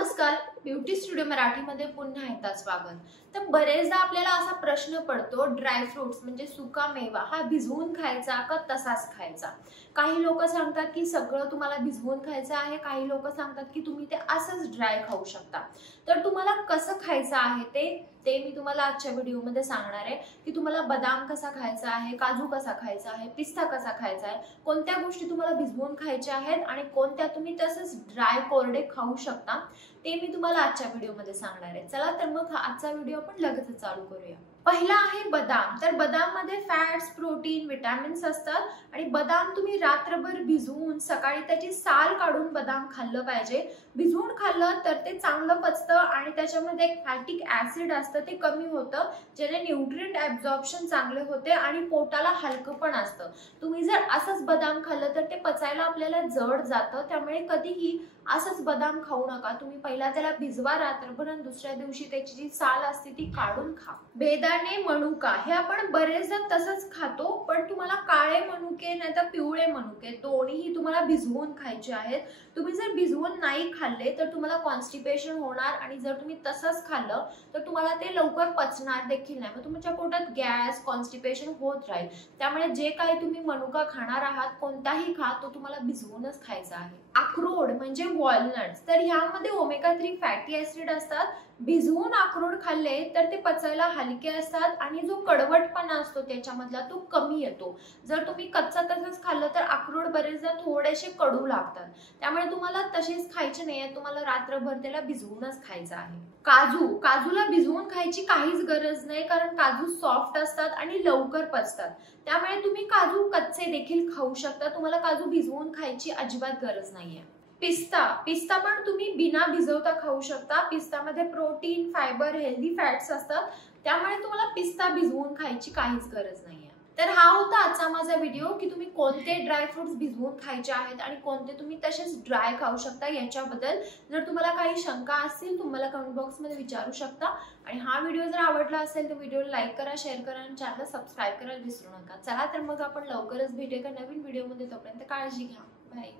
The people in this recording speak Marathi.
नमस्कार, ब्युटी स्टुडिओ मराठीमध्ये पुन्हा एकदा स्वागत। तर बरेचदा आपल्याला असा प्रश्न पडतो, ड्राय फ्रुट्स म्हणजे सुका मेवा हा भिजवून खायचा का तसाच खायचा। काही लोक सांगतात की सगळं तुम्हाला भिजवून खायचं आहे, काही लोक सांगतात की तुम्ही ते असंच ड्राय खाऊ शकता। तर तुम्हाला कसं खायचं आहे ते मी तुम्हाला आजच्या व्हिडिओमध्ये सांगणार आहे की तुम्हाला बदाम कसा खायचा आहे, काजू कसा खायचा आहे, पिस्ता कसा खायचा आहे, कोणत्या गोष्टी तुम्हाला भिजवून खायच्या आहेत आणि कोणत्या तुम्ही तसंच ड्राय कोरडे खाऊ शकता ते मी तुम्हाला आजच्या व्हिडिओमध्ये सांगणार आहे। चला तर मग आजचा व्हिडिओ आपण लगेच चालू करूया। पहिला आहे बदाम। तर बदाम मध्ये फॅट्स, प्रोटीन, विटामिन्स असतात आणि बदाम तुम्ही रात्रभर भिजवून सकाळी त्याची साल काढून बदाम खाल्लं पाहिजे। भिजवून खाल्लं तर ते चांगलं पचतं आणि त्याच्यामध्ये एक फॅटिक ऍसिड असतं ते कमी होतं, ज्याने न्यूट्रिएंट ऍब्झॉर्प्शन चांगले होते आणि पोटाला हलकं पण असतं। तुम्ही जर असंच बदाम खाल्लं तर ते पचायला आपल्याला जड जातं, त्यामुळे कधीही असंच बदाम खाऊ नका। तुम्ही पहिला त्याला भिजवा रात्रभर आणि दुसऱ्या दिवशी त्याची जी साल असते ती काढून खा। बेदाणे, मनुका हे आपण बरेचदा तसंच खातो, पण तुम्हाला काळे मनुके नाही तर पिवळे मनुके दोन्हीही तुम्हाला भिजवून खायचे आहेत। तुम्ही जर भिजवून नाही खाल्ले तर तुम्हाला कॉन्स्टिपेशन होणार आणि जर तुम्ही तसंच खाल्लं तर तुम्हाला ते लवकर पचणार देखील नाही, मग तुमच्या पोटात गॅस, कॉन्स्टिपेशन होत राहील। त्यामुळे जे काही तुम्ही मनुका खाणार आहात कोणताही खा, तो तुम्हाला भिजवूनच खायचा आहे। अक्रोड म्हणजे वॉलनट्स, तर ह्यामध्ये ओमेगा 3 फॅटी ऍसिड असतात। भिजवून अक्रोड खाल्ले तर ते पचायला हलके असतात आणि जो कडवटपणा असतो त्याच्यामधला तो कमी येतो। जर तुम्ही कच्चा तसंच खाल्लं तर अक्रोड बरेचदा थोडेसे कडू लागतात, त्यामुळे तुम्हाला तसेच खायचे नाहीये, तुम्हाला रात्रभर त्याला भिजवूनच खायचं आहे। काजूला भिजवून खायची काहीच गरज नाही, कारण काजू सॉफ्ट असतात आणि लवकर पचतात, त्यामुळे तुम्ही काजू कच्चे देखील खाऊ शकता। तुम्हाला काजू भिजवून खायची अजिबात गरज नाहीये। पिस्ता पण तुम्ही बिना भिजवता खाऊ शकता। पिस्तामध्ये प्रोटीन, फायबर, हेल्दी फॅट्स असतात, त्यामुळे तुम्हाला पिस्ता भिजवून खायची काहीच गरज नाहीये। तर हा होता आजचा माझा व्हिडिओ की तुम्ही कोणते ड्राय फ्रुट्स भिजवून खायचे आहेत आणि कोणते तुम्ही तसेच ड्राय खाऊ शकता याच्याबद्दल। जर तुम्हाला काही शंका असतील तुम्हाला कमेंट बॉक्समध्ये विचारू शकता आणि हा व्हिडिओ जर आवडला असेल तर व्हिडिओला लाईक करा, शेअर करा आणि चॅनलला सबस्क्राईब करायला विसरू नका। चला तर मग आपण लवकरच भेटूया एका नवीन व्हिडिओमध्ये, तोपर्यंत काळजी घ्या, बाय।